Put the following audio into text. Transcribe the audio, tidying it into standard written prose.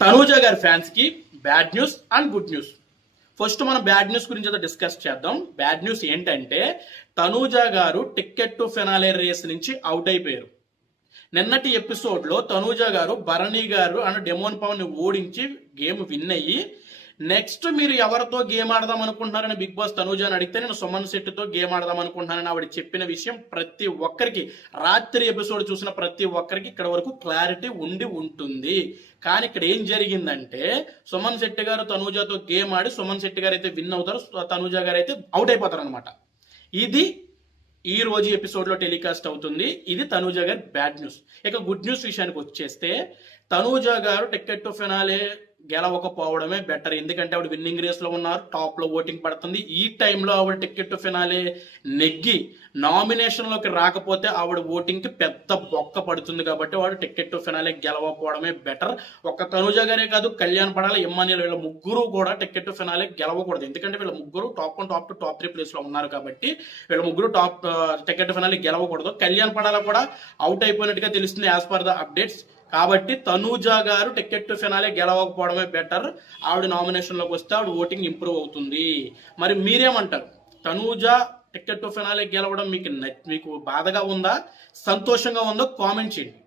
తనూజ గారి ఫ్యాన్స్ కి bad news and good news. First మనం బ్యాడ్ న్యూస్ గురించి అయితే డిస్కస్ చేద్దాం. బ్యాడ్ న్యూస్ ఏంటంటే తనూజ గారు టికెట్ టు ఫినాలే రేస్ నుంచి అవుట్ అయిపోయారు. నిన్నటి ఎపిసోడ్ లో తనూజ గారు భరణి గారు అండ్ డెమోన్ పవన్ ని ఓడించి గేమ్ విన్ అయ్యి నెక్స్ట్ మీరు ఎవరితో గేమ్ ఆడదాం అనుకుంటున్నారని బిగ్ బాస్ తనూజని అడిగితే నేను సుమన్ శెట్టితో గేమ్ ఆడదాం అనుకుంటున్నానని ఆవిడ చెప్పిన విషయం ప్రతి ఒక్కరికి, రాత్రి ఎపిసోడ్ చూసిన ప్రతి ఒక్కరికి ఇక్కడ వరకు క్లారిటీ ఉండి ఉంటుంది. కానీ ఇక్కడ ఏం జరిగిందంటే సుమన్ శెట్టి గారు తనూజతో గేమ్ ఆడి సుమన్ శెట్టి గారు అయితే విన్ అవుతారు, తనూజ గారు అయితే అవుట్ అయిపోతారు అనమాట. ఇది ఈ రోజు ఎపిసోడ్ లో టెలికాస్ట్ అవుతుంది. ఇది తనూజ గారి బ్యాడ్ న్యూస్. ఇక గుడ్ న్యూస్ విషయానికి వచ్చేస్తే తనూజ గారు టికెట్ టు ఫినాలే గెలవకపోవడమే బెటర్. ఎందుకంటే ఆవిడ విన్నింగ్ రేస్ లో ఉన్నారు, టాప్ లో ఓటింగ్ పడుతుంది. ఈ టైంలో ఆవిడ టికెట్ టు ఫినాలే నెగ్గి నామినేషన్ లోకి రాకపోతే ఆవిడ ఓటింగ్ కి పెద్ద బొక్క పడుతుంది. కాబట్టి వాడు టికెట్ టు ఫినాలే గెలవకపోవడమే బెటర్. ఒక్క తనూజ గారే కాదు, కళ్యాణ్ పడాలి, ఎమ్మానియల్, వీళ్ళ ముగ్గురు కూడా టికెట్ టు ఫినాలే గెలవకూడదు. ఎందుకంటే వీళ్ళ ముగ్గురు టాప్ 1, టాప్ 2, టాప్ 3 ప్లేస్ లో ఉన్నారు కాబట్టి వీళ్ళ ముగ్గురు టికెట్ టు ఫినాలే గెలవకూడదు. కళ్యాణ్ పడాల కూడా అవుట్ అయిపోయినట్టుగా తెలుస్తుంది యాజ్ పర్ ద అప్డేట్స్. కాబట్టి తనూజ గారు టికెట్ టు ఫినాలే గెలవకపోవడమే బెటర్. ఆవిడ నామినేషన్ లోకి వస్తే ఆవిడ ఓటింగ్ ఇంప్రూవ్ అవుతుంది. మరి మీరేమంటారు? తనూజ టికెట్ టు ఫినాలే గెలవడం మీకు బాధగా ఉందా, సంతోషంగా ఉందో కామెంట్ చేయండి.